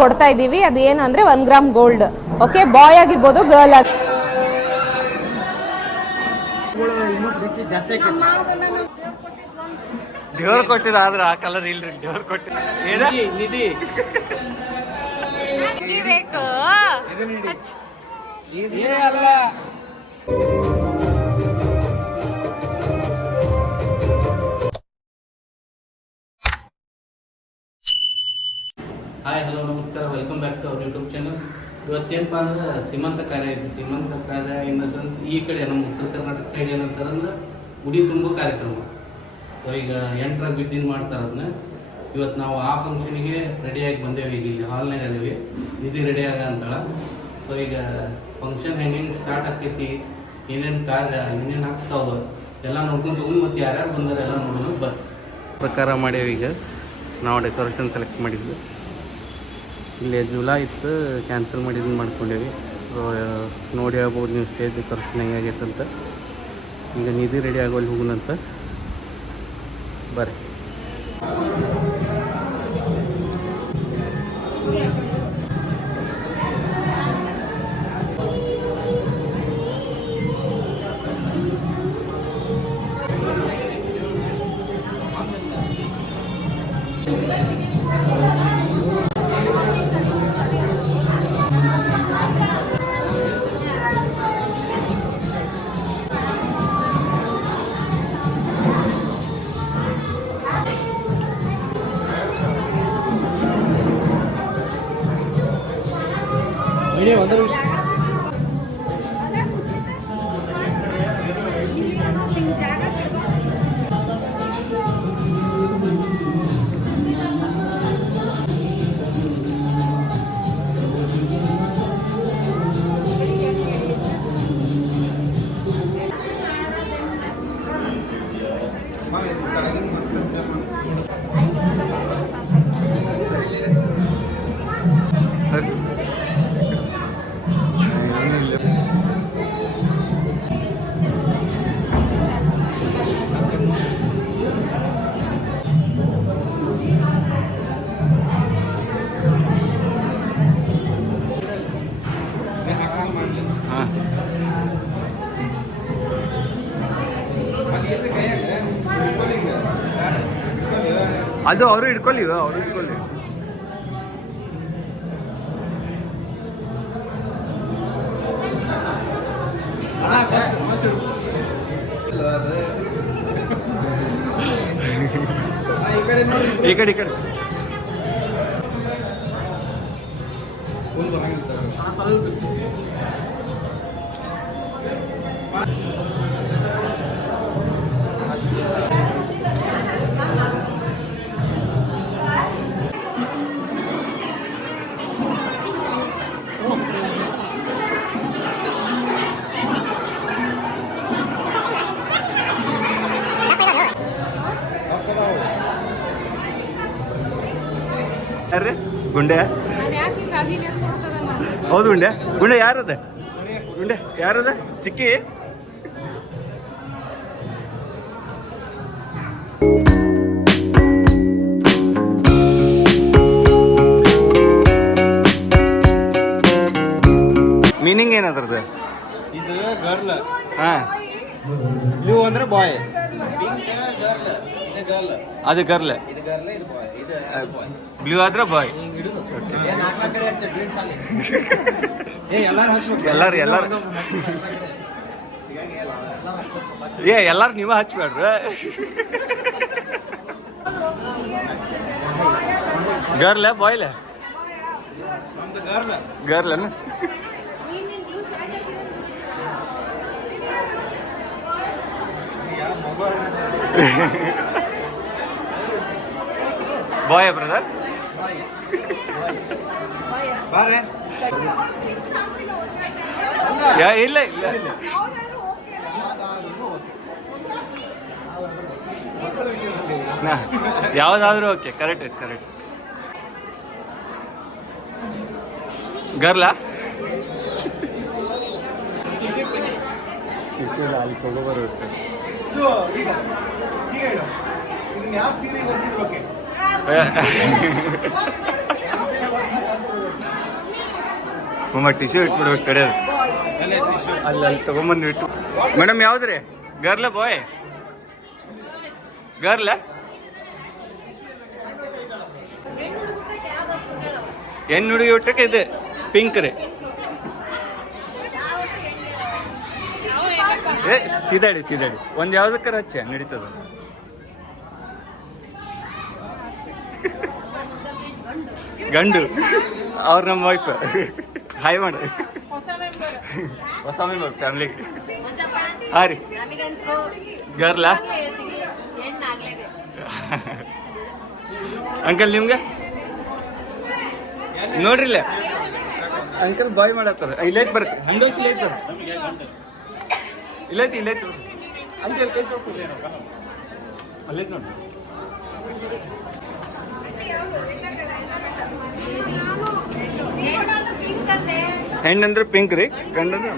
ಕೊಡ್ತಾ ಇದ್ದೀವಿ. ಅದು ಏನು ಅಂದರೆ 1 ಗ್ರಾಮ್ ಗೋಲ್ಡ್. ಓಕೆ, ಬಾಯ್ ಆಗಿರ್ಬೋದು, ಗರ್ಲ್ ಆಗಿ. ದೇವ್ರು ಕೊಟ್ಟಿದ ಆದ್ರ ಆ ಕಲರ್ ಇಲ್ರಿ. ದೇವ್ರು ಕೊಟ್ಟಿದ ನಿಧಿ ಬೇಕು. ಹಾಯ್, ಹಲೋ, ನಮಸ್ಕಾರ. Welcome back to our YouTube channel. ಇವತ್ತೇನಪ್ಪ ಅಂದ್ರೆ ಸೀಮಂತ ಕಾರ್ಯ ಐತಿ. ಸೀಮಂತ ಕಾರ್ಯ ಇನ್ ದ ಸೆನ್ಸ್ ಈ ಕಡೆ ನಮ್ಮ ಉತ್ತರ ಕರ್ನಾಟಕ ಸೈಡ್ ಏನಂತಾರೆ ಅಂದ್ರೆ ಉಡಿ ತುಂಬೋ ಕಾರ್ಯಕ್ರಮ. ಸೊ ಈಗ ಎಂಟ್ರಾಗ ಬಿದ್ದಿನ ಮಾಡ್ತಾರೆ ಅದನ್ನ. ಇವತ್ತು ನಾವು ಆ ಫಂಕ್ಷನಿಗೆ ರೆಡಿಯಾಗಿ ಬಂದೇವೆ. ಈಗ ಇಲ್ಲಿ ಹಾಲ್ನಾಗ ಅದೀವಿ. ನಿಧಿ ರೆಡಿ ಆಗ ಅಂತಾಳ. ಸೊ ಈಗ ಫಂಕ್ಷನ್ ಹೆಂಗೆ ಸ್ಟಾರ್ಟ್ ಆಕೈತಿ, ಏನೇನು ಕಾರ್ಯ ಏನೇನು ಆಗ್ತಾವ ಎಲ್ಲ ನೋಡ್ಕೊಂಡು ತಗೊಂಡು ಮತ್ತು ಯಾರ್ಯಾರು ಬಂದಾರೆ ಎಲ್ಲ ನೋಡೋದು ಪ್ರಕಾರ ಮಾಡೇವಿ. ಈಗ ನಾವು ಡೆಕೋರೇಷನ್ ಸೆಲೆಕ್ಟ್ ಮಾಡಿದ್ವಿ. ಇಲ್ಲಿ ಜುಲೈ ಇತ್ತು, ಕ್ಯಾನ್ಸಲ್ ಮಾಡಿದ್ದನ್ನು ಮಾಡ್ಕೊಂಡೇವಿ. ನೋಡಿ ಆಗ್ಬೋದು ನೀವು ಸ್ಟೇಜ್ ಡೆಕೋರೇಷನ್ ಹೆಂಗಾಗೈತೆ ಅಂತ. ಈಗ ನಿಧಿ ರೆಡಿ ಆಗೋಲ್ಲಿ ಹೋಗೋಣಂತ ಬರ್ರಿ. ಅದು ಅವರು ಹಿಡ್ಕೊಳ್ಳಿ, ಅವರು ಹಿಡ್ಕೊಳ್ಳಿ. ಈ ಕಡೆ ಯಾರ್ರಿ ಗುಂಡೆ? ಹೌದು ಗುಂಡೆ. ಗುಂಡೆ ಯಾರದ? ಗುಂಡೆ ಯಾರದ? ಚಿಕ್ಕಿ ಮೀನಿಂಗ್ ಏನದ್ರದ್ದು? ಇದು ಗರ್ಲ್. ಹಾ, ಬ್ಲೂ ಅಂದ್ರೆ ಬಾಯ್. ಅದು ಗರ್ಲ್. ಬ್ಲೂ ಆದ್ರೆ ಬಾಯ್. ಎಲ್ಲಾರು ಎಲ್ಲಾರು ನೀವ ಹಚ್ಬೇಡ್ರ. ಗರ್ಲ್ ಬಾಯ್ಲ? Girl boy brother? ಇಲ್ಲ ಯಾವ್ದಾದ್ರು ಓಕೆ. ಕರೆಕ್ಟ್. ಗರ್ಲಾ? ಅಲ್ಲಿ ತಗೋಬರುತ್ತೆ. ಮಮ್ಮ ಟಿಶ್ಯೂ ಇಟ್ಬಿಡ್ಬೇಕು ಕಡೆ ಅಲ್ಲಿ ತಗೊಂಬಂದು ಇಟ್ಟು. ಮೇಡಮ್ ಯಾವ್ದ್ರಿ ಗರ್ಲ ಬಾಯ್ ಗರ್ಲ ಹೆಣ್ಣು ಹುಡುಗಿ ಊಟಕ್ಕೆ ಇದು ಪಿಂಕ್ ರೀ. ಏ ಸೀದಾಡಿ ಒಂದು ಯಾವ್ದಕ್ಕಾರ ಹಚ್ಚ ನಡೀತದ. ಗಂಡು ಅವ್ರ ನಮ್ಮ ವೈಫ್. ಹಾಯ್ ಮಾಡ ಹೊಸ ಮೆಂಬರ್ ಫ್ಯಾಮಿಲಿಗೆ. ಹಾಂ ರೀ ಗರ್ಲಾ ಅಂಕಲ್ ನಿಮ್ಗೆ ನೋಡ್ರಿಲ್ಲ ಅಂಕಲ್ ಬಾಯ್ ಮಾಡತ್ತಾರ. ಇಲ್ಲೈತ್ ಬರುತ್ತೆ ಹಂಗೋಸ್ ಇಲ್ಲೈತ್ ಬರುತ್ತೆ ಇಲ್ಲೈತಿ ಅಂಕಲ್ ಕೈ ಅಲ್ಲೈತ್ ನೋಡಿ. ಹೆಣ್ಣಂದ್ರೆ ಪಿಂಕ್ ರೀ ಗಂಡಂದ್ರೆ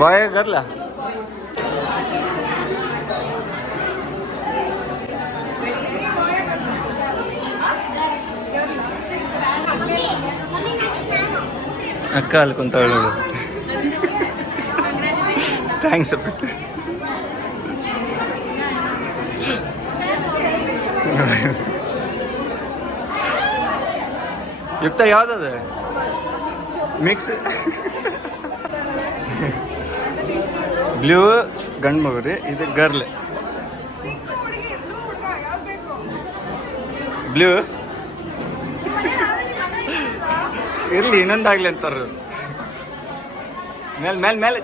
ಬಾಯ್ ಗರ್ಲ. ಅಕ್ಕ ಅಲ್ಲಿ ಕುಂತ ಥ್ಯಾಂಕ್ಸ್ ಅಪ್ಪ. ಯುಕ್ತ ಯಾವ್ದದ ಮಿಕ್ಸ್ ಬ್ಲೂ ಗಂಡು ಮಗು ರೀ. ಇದು ಗರ್ಲ್ ಬ್ಲೂ ಇರ್ಲಿ ಇನ್ನೊಂದಾಗ್ಲಿ ಅಂತಾರ. ಮೇಲೆ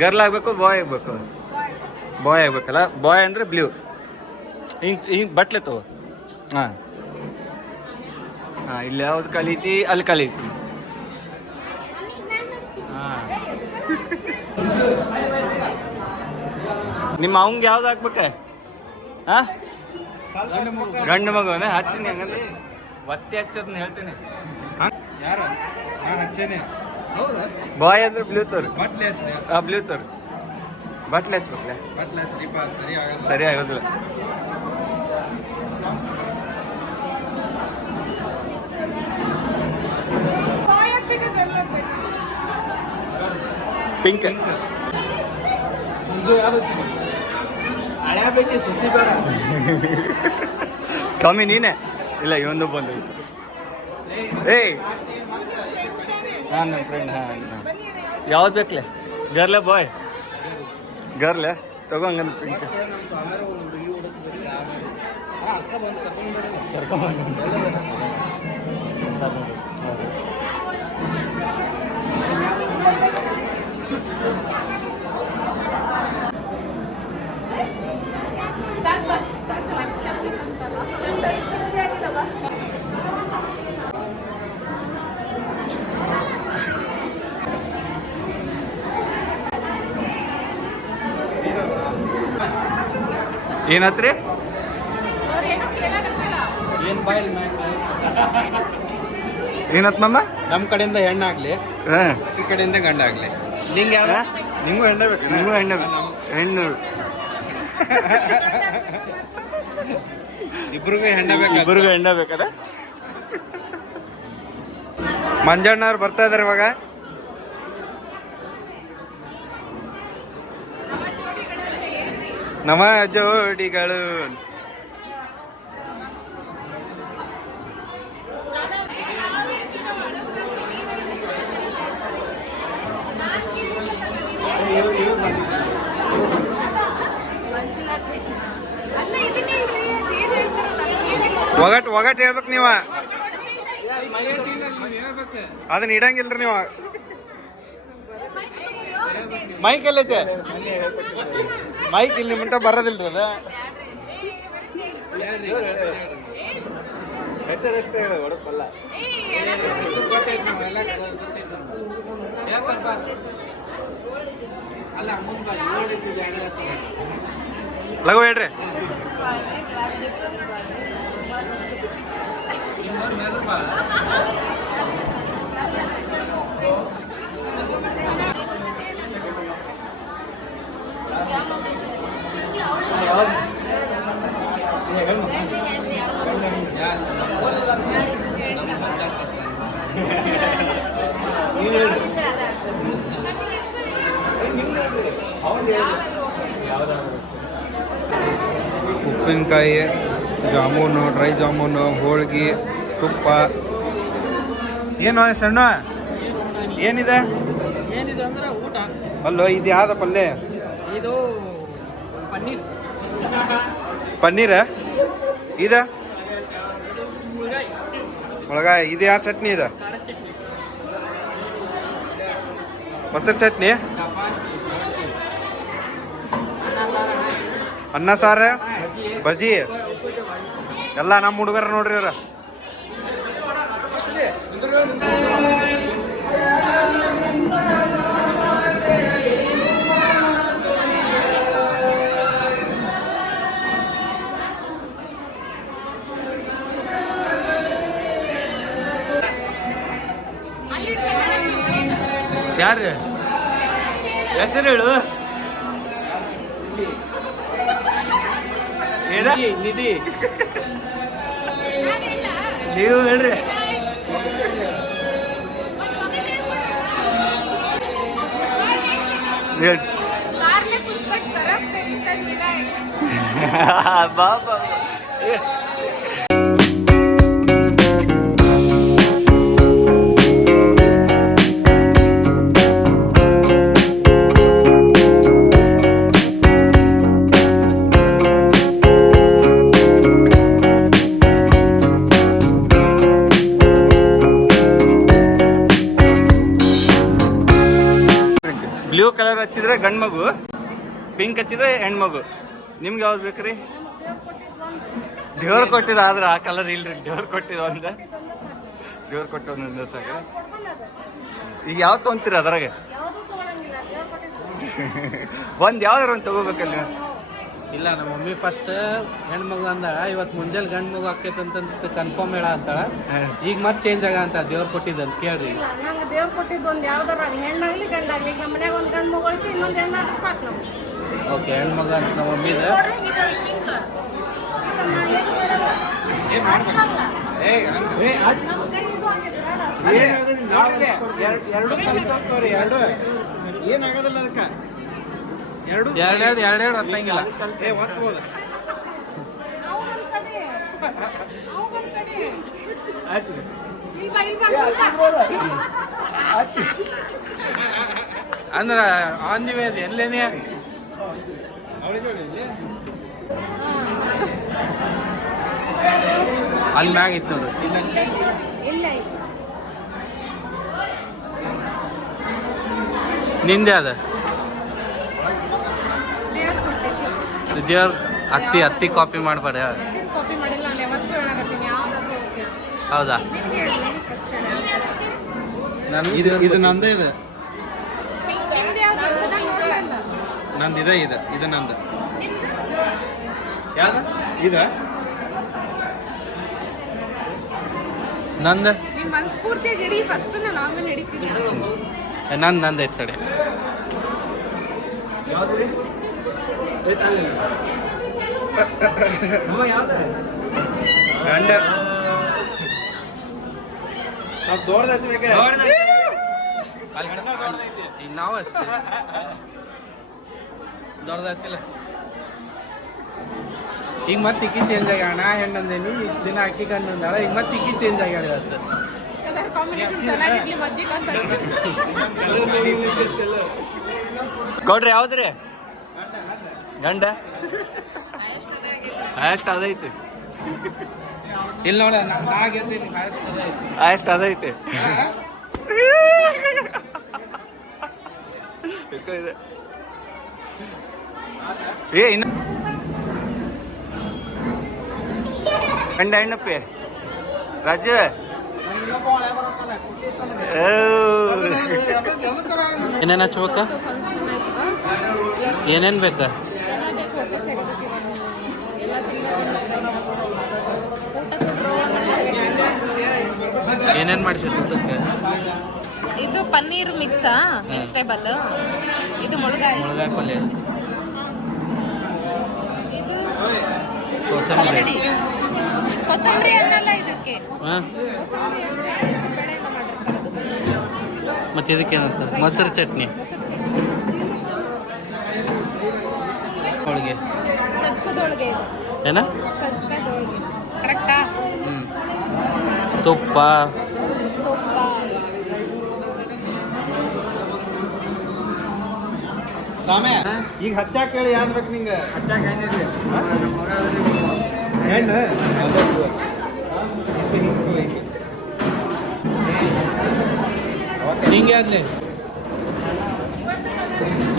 ಗರ್ಲ್ ಆಗ್ಬೇಕು ಬಾಯ್ ಆಗ್ಬೇಕು. ಬಾಯ್ ಆಗ್ಬೇಕಲ್ಲ. ಬಾಯ್ ಅಂದ್ರೆ ಬ್ಲೂ ಹಿಂಗೆ ಬಟ್ಲೆ ತಗೋ. ಹಾಂ ಇಲ್ಲಿ ಯಾವ್ದು ಕಲೀತಿ ಅಲ್ಲಿ ಕಲೀತಿ. ಹಾಂ ನಿಮ್ಮ ಅವಂಗೆ ಯಾವ್ದು ಹಾಕ್ಬೇಕ? ಹಾಂ ಗಂಡು ಮಗುವೇ ಹಚ್ಚಿನಿ. ಹಂಗಂದ್ರೆ ಒತ್ತಿ ಹಚ್ಚೋದನ್ನ ಹೇಳ್ತೀನಿ. ಯಾರು ನಾನು ಹಚ್ಚೇನೆ. ಬಾಯ್ ಅಂದ್ರೆ ಬ್ಲೂ ತೋರಿ. ಬಟ್ಲೆ ಹಚ್ರಿ. ಬ್ಲೂ ತೋರಿ ಬಟ್ಲೆ ಹಚ್ಬೇಕಲ್ಲ. ಬಟ್ಲೆ ಹಚ್ರಿಪ್ಪ ಸರಿ ಆಗಲ್ಲ. ಸರಿ ಆಗೋದಿಲ್ಲ. ಪಿಂಕ್ ಹಳೆ ಬೇಕಿ ಸುಸಿ ಬೇಡ. ಕಮ್ಮಿ ನೀನೆ ಇಲ್ಲ ಇವೊಂದು ಬಂದು. ಏಯ್ ಹಾಂ ನನ್ನ ಫ್ರೆಂಡ್. ಹಾಂ ಯಾವ್ದು ಬೇಕಲೆ ಗರ್ಲೆ ಬಾಯ್ ಗರ್ಲೆ ತಗೋ. ಹಂಗಂದ್ರೆ ಪಿಂಕ್ ಏನತ್ರಿ? ಏನತ್ ಮಮ್ಮ? ನಮ್ಮ ಕಡೆಯಿಂದ ಹೆಣ್ಣಾಗ್ಲಿ ಈ ಕಡೆಯಿಂದ ಗಂಡಾಗ್ಲಿ. ನಿಂಗೆ ಯಾರು? ನಿಂಗೂ ಹೆಣ್ಣೆ ಬೇಕು. ನಿಮಗೂ ಹೆಣ್ಣು ಹೆಣ್ಣು ಇಬ್ರಿಗೂ ಹೆಣ್ಣೆ ಬೇಕು. ಇಬ್ಬರಿಗೂ ಹೆಣ್ಣೆ ಬೇಕದ. ಮಂಜಣ್ಣವ್ರು ಬರ್ತಾ ಇದಾರೆ ಇವಾಗ. ನವ ಜೋಡಿಗಳು. ಒಗಟ್ ಹೇಳ್ಬೇಕು ನೀವ. ಅದನ್ನ ಇಡಂಗಿಲ್ರಿ ನೀವು. ಮೈಕ್ ಎಲ್ಲೈತೆ? ಮೈಕ್ ಇಲ್ಲಿ ಮುಂಟ ಬರೋದಿಲ್ರಿ ಅದ. ಹೆಸರಷ್ಟೇ ಹೇಳು, ಹೊಡಪಲ್ಲ. ಲಘು ಹೇಳ್ರಿ. ಉಪ್ಪಿನಕಾಯಿ, ಜಾಮೂನು, ಡ್ರೈ ಜಾಮೂನು, ಹೋಳ್ಗಿ, ತುಪ್ಪ. ಏನು ಸಣ್ಣ ಏನಿದೆ? ಅಂದ್ರೆ ಊಟ. ಅಲ್ಲೋ ಇದು ಯಾವ್ದ ಪಲ್ಯ? ಇದು ಪನ್ನೀರ್. ಪನ್ನೀರ ಇದ ಒಳಗ. ಇದು ಯಾವ ಚಟ್ನಿ ಇದೆ? ಮೊಸರು ಚಟ್ನಿ, ಅನ್ನ ಸಾರ, ಬಜ್ಜಿ ಎಲ್ಲ ನಮ್ಮ ಹುಡುಗರ ನೋಡ್ರಿ ಅವ್ರ. ಯಾರು ಹೆಸರು ಹೇಳು. ನಿಧಿ. ನೀವು ಹೇಳ್ರಿ. ಬಾಬಾ ಬ್ಲೂ ಕಲರ್ ಹಚ್ಚಿದ್ರೆ ಗಂಡು ಮಗು, ಪಿಂಕ್ ಹಚ್ಚಿದ್ರೆ ಹೆಣ್ಮಗು. ನಿಮ್ಗೆ ಯಾವ್ದು ಬೇಕ್ರಿ? ದೇವ್ರು ಕೊಟ್ಟಿದ ಆದ್ರೆ ಆ ಕಲರ್ ಇಲ್ರಿ. ದೇವ್ರು ಕೊಟ್ಟಿದ ಒಂದ, ದೇವ್ರು ಕೊಟ್ಟ ಒಂದು ಸಾಕ. ಈಗ ಯಾವ್ದು ತೊಗೊಂತೀರ ಅದ್ರಾಗ? ಒಂದ್ ಯಾವ್ದಾರ ಒಂದು ತಗೋಬೇಕಲ್ಲ. ಇಲ್ಲ, ನಮ್ಮ ಮಮ್ಮಿ ಫಸ್ಟ್ ಹೆಣ್ಮಗು ಅಂದ, ಇವತ್ತು ಮುಂಜಾನೆ ಗಂಡು ಮಗು ಆಕೈತೆ ಅಂತ ಕನ್ಫರ್ಮ್ ಹೇಳ ಅಂತಾಳ. ಈಗ ಮತ್ತೆ ಚೇಂಜ್ ಆಗ ಅಂತ ದೇವ್ರು ಕೊಟ್ಟಿದ್ದಂತ ಕೇಳ್ರಿ. ನಂಗೆ ದೇವ್ರು ಕೊಟ್ಟಿದ್ದು ಒಂದು ಯಾವ್ದಾರಾಗಲಿ, ಹೆಣ್ಣಾಗ್ಲಿ ಗಂಡಾಗ್ಲಿ. ನಮ್ಮ ಮನ್ಯಾಗ ಒಂದು ಗಂಡು ಮಗು ಐತಿ, ಇನ್ನೊಂದು ಹೆಣ್ಣಾದ್ರೆ ಸಾಕು ನಮ್ಗೆ. ಓಕೆ, ಹೆಣ್ಮಗ ಅಂತ ನಮ್ಮ ಮಮ್ಮಿದ. ಏನಾಗೋದಿಲ್ಲ ಅದಕ್ಕ. ಎರಡೆರಡು ಹೊತ್ತಂಗಿಲ್ಲ. ಅಂದ್ರ ಆನ್ ದಿ ವೇ ಅದು ಎಲ್ಲೇನೆ. ಅಲ್ಲಿ ಮ್ಯಾಗ ಇತ್ತು ನೋಡ್ರಿ. ನಿಂದೆ ಅದ ದೇವ್ರ ಹತ್ತಿ ಕಾಪಿ ಮಾಡಬೇಡ. ಕಾಪಿ ಮಾಡಿಲ್ಲ, ನಾನು ಯಾವತ್ತೂ ಹೇಳಕತ್ತೀನಿ. ಯಾವ್ದಾದ್ರು ಓಕೆ. ಹೌದಾ? ನಿಮ್ಗೆ ಹೇಳಿ ಫಸ್ಟ್ ಹೇಳಿ. ಇದು ನಂದೇ ಇದೆ. ನಿಮ್ದು ಯಾವ್ದು? ನಾನು ನೋಡಲ್ಲ. ನಂದು ಇದು ನಂದು. ಯಾವ್ದ ಇದ? ನಂದು ನಿಮ್ಮ ಮನಸ್ಫೂರ್ತಿಯಾಗಿ ಹಿಡಿ ಫಸ್ಟ್, ನಾನು ಆಮೇಲೆ ಹಿಡಿತೀನಿ. ನಂದು ಐತೆ ತಡೆ. ಗಂಡ ಈಗ ನಾವು ಅಷ್ಟೇ ದೊಡ್ಡದಾಯ್ತಿಲ್ಲ. ಈಗ ಮತ್ತೆ ಇಕ್ಕಿ ಚೇಂಜ್ ಆಗ್ಯಾಣ. ಹೆಣ್ಣಂದೇನಿ ಇಷ್ಟು ದಿನ ಅಕ್ಕಿ ಕಂಡಂದಾಳ, ಈಗ ಮತ್ತೆ ಇಕ್ಕಿ ಚೇಂಜ್ ಆಗ್ಯಾಳ ಇವತ್ತು. ಗೌಡ್ರಿ ಯಾವ್ದ್ರಿ ಗಂಡ ಅಷ್ಟು ಅದೈತಿ ಇಲ್ಲ ನೋಡ ಅಷ್ಟು ಅದೈತಿ ಏ ಇನ್ನು ಗಂಡ ಹೆಣ್ಣಪ್ಪಿ ರಾಜು ಏನೇನು ಹಚ್ಬೇಕ? ಏನೇನು ಬೇಕಾ? ಏನೇನು ಮಾಡಿಸಿರ್ತಕ್ಕೆ? ಇದು ಪನ್ನೀರ್ ಮಿಕ್ಸ್ ವೆಜಿಟೇಬಲ್, ಇದು ಮುಳುಗಾಯಿ ಪಲ್ಯ, ಇದು ಕೋಸಂಬರಿ. ಕೊಸಂಬರಿ ಅನ್ನಲ್ಲ ಇದಕ್ಕೆ. ಹಾಂ, ಕೊಸಂಬರಿ ಅಂದ್ರೆ ಹೆಸರುಬೇಳೆಯಿಂದ ಮಾಡಿರ್ತಾರೆ, ಅದು ಕೊಸಂಬರಿ. ಮತ್ತೆ ಇದಕ್ಕೇನಂತಾರೆ? ಮೊಸರು ಚಟ್ನಿ, ಹೋಳಿಗೆ, ಸಜ್ಕದೊಳಗೆ ಏನ ಸಜ್ಕದೊಳಗೆ ಕರೆಕ್ಟಾ? ಹ್ಞೂ, ತುಪ್ಪ, ತುಪ್ಪ. ಈಗ ಹಚ್ಚಾಕ ಹೇಳಿ ಯಾವ್ದು ಬೇಕು ನಿಂಗೆ? ಹಚ್ಚಾಕ ಹೆಣ್ಣು ಹಿಂಗೆ ಯಾದ್ಲಿ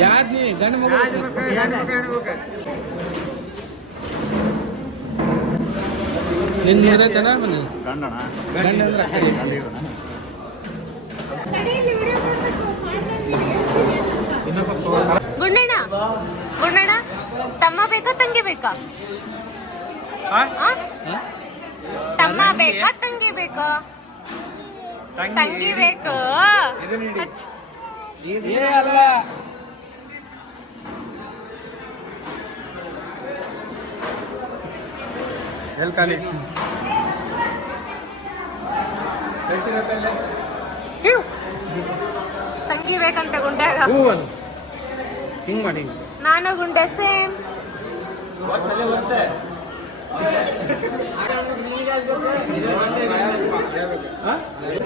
ಯಾದ್ನಿ ಗಂಡು ಮಗ ನಿನ್ನ ನೀರೈತನ ಮನೆ ಗಂಡ ಅಂದ್ರೆ ಗುಂಡಣ್ಣ ಗುಂಡಣ್ಣ, ತಮ್ಮ ಬೇಕಾ ತಂಗಿ ಬೇಕಾ? ತಮ್ಮ ಬೇಕಾ ತಂಗಿ ಬೇಕಾ? ತಂಗಿ ಬೇಕು. ಅಲ್ಲ ಎಲ್ಲಿ ಖಾಲಿ ತಂಗಿ ಬೇಕಂತ ಗುಂಡ್ಯಾಗ. ಹಿಂಗೆ ಮಾಡಿ. ನಾನು ಗುಂಡೆ ಸೇಮ್.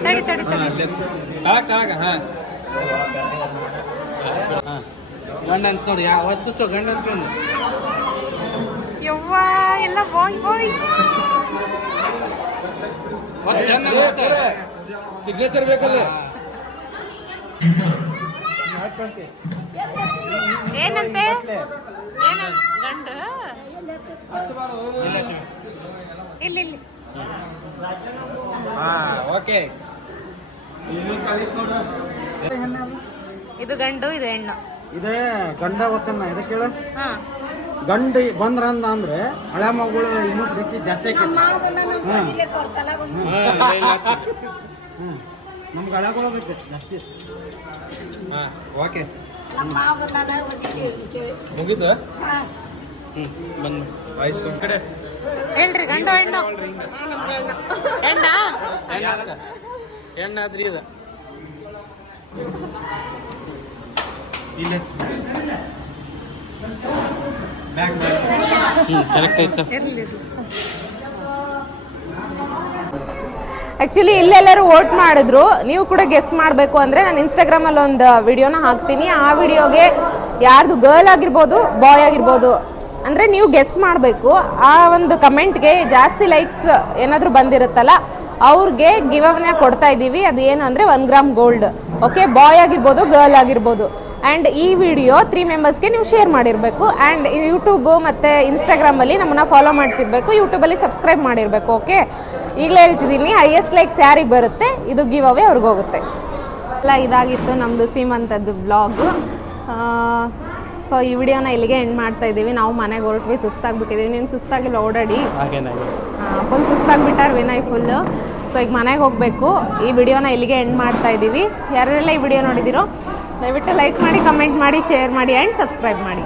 ತಡಿ ತಡಿ ತಡಿ. ತಳಗ ಹಾಂ ಗಂಡ ಅಂತ ನೋಡಿ, ಹೊತ್ತಿಸೋ ಗಂಡ ಅಂತಂದು. ಯವ್ವ ಎಲ್ಲ ಬಾಯ್ ಬಾಯ್. ಸಿಗ್ನೇಚರ್ ಬೇಕಲ್ಲ. ಏನಂತೆ ಏನ ಗಂಡ ಇಲ್ಲಿ ಇಲ್ಲಿ. ಓಕೆ. ಇದು ಗಂಡು ಇದು ಹೆಣ್ಣು. ಇದೇ ಗಂಡ ಗೊತ್ತನ್ನ ಇದಕ್ಕೆ ಹೇಳ. ಹಾ, ಗಂಡ ಬಂದ್ರ ಅಂದ್ರೆ ಹಳೆ ಮಗಳು ಇನ್ನೂ ಪ್ರೀತಿ ಜಾಸ್ತಿ ಆಕೈತಿ. ನಮ್ಗೆ ಹಳೆಗಳು ಬೇಕು ಜಾಸ್ತಿ. ಹಾಂ ಓಕೆ. ಮುಗಿದು ಬಂದು ಆಯ್ತು. ಹೇಳ್ರಿ ಗಂಡು ಹೆಣ್ಣು. ಹೆಣ್ಣ ಹೆಣ್ಣಾದ್ರಿ ಇದು. ಕರೆಕ್ಟ್ ಆಯ್ತು. ಆಕ್ಚುಲಿ ಇಲ್ಲೆಲ್ಲರೂ ವೋಟ್ ಮಾಡಿದ್ರು. ನೀವು ಕೂಡ ಗೆಸ್ ಮಾಡಬೇಕು ಅಂದರೆ ನಾನು ಇನ್ಸ್ಟಾಗ್ರಾಮಲ್ಲಿ ಒಂದು ವಿಡಿಯೋನ ಹಾಕ್ತೀನಿ. ಆ ವಿಡಿಯೋಗೆ ಯಾರ್ದು ಗರ್ಲ್ ಆಗಿರ್ಬೋದು ಬಾಯ್ ಆಗಿರ್ಬೋದು ಅಂದರೆ ನೀವು ಗೆಸ್ ಮಾಡಬೇಕು. ಆ ಒಂದು ಕಮೆಂಟ್ಗೆ ಜಾಸ್ತಿ ಲೈಕ್ಸ್ ಏನಾದರೂ ಬಂದಿರುತ್ತಲ್ಲ ಅವ್ರಿಗೆ ಗಿವ್ ಅವನ್ನ ಕೊಡ್ತಾ ಇದ್ದೀವಿ. ಅದು ಏನು ಅಂದರೆ 1 ಗ್ರಾಮ್ ಗೋಲ್ಡ್. ಓಕೆ, ಬಾಯ್ ಆಗಿರ್ಬೋದು ಗರ್ಲ್ ಆಗಿರ್ಬೋದು. ಆ್ಯಂಡ್ ಈ ವಿಡಿಯೋ 3 ಮೆಂಬರ್ಸ್ಗೆ ನೀವು ಶೇರ್ ಮಾಡಿರಬೇಕು. ಆ್ಯಂಡ್ ಯೂಟ್ಯೂಬು ಮತ್ತು ಇನ್ಸ್ಟಾಗ್ರಾಮಲ್ಲಿ ನಮ್ಮನ್ನು ಫಾಲೋ ಮಾಡ್ತಿರ್ಬೇಕು, ಯೂಟ್ಯೂಬಲ್ಲಿ ಸಬ್ಸ್ಕ್ರೈಬ್ ಮಾಡಿರಬೇಕು. ಓಕೆ, ಈಗಲೇ ಹೇಳ್ತಿದ್ದೀನಿ, ಹೈಯೆಸ್ಟ್ ಲೈಕ್ಸ್ ಯಾರಿಗೆ ಬರುತ್ತೆ ಇದು ಗಿವ್ ಅವೇ ಅವ್ರಿಗೆ ಹೋಗುತ್ತೆ. ಎಲ್ಲ ಇದಾಗಿತ್ತು ನಮ್ಮದು ಸೀಮಂತದ್ದು ಬ್ಲಾಗು. ಸೊ ಈ ವಿಡಿಯೋನ ಇಲ್ಲಿಗೆ ಎಂಡ್ ಮಾಡ್ತಾ ಇದ್ದೀವಿ. ನಾವು ಮನೆಗೆ ಹೊರಟ್ವಿ, ಸುಸ್ತಾಗ್ಬಿಟ್ಟಿದ್ದೀವಿ. ನೀನು ಸುಸ್ತಾಗಿಲ್ಲ ಓಡಾಡಿ? ಫುಲ್ ಸುಸ್ತಾಗ್ಬಿಟ್ಟಾರ ವಿನಯ್ ಫುಲ್ಲು. ಸೊ ಈಗ ಮನೆಗೆ ಹೋಗಬೇಕು. ಈ ವಿಡಿಯೋನ ಇಲ್ಲಿಗೆ ಎಂಡ್ ಮಾಡ್ತಾ ಇದ್ದೀವಿ. ಯಾರೆಲ್ಲ ಈ ವಿಡಿಯೋ ನೋಡಿದಿರೋ ದಯವಿಟ್ಟು ಲೈಕ್ ಮಾಡಿ, ಕಮೆಂಟ್ ಮಾಡಿ, ಶೇರ್ ಮಾಡಿ ಆ್ಯಂಡ್ ಸಬ್ಸ್ಕ್ರೈಬ್ ಮಾಡಿ.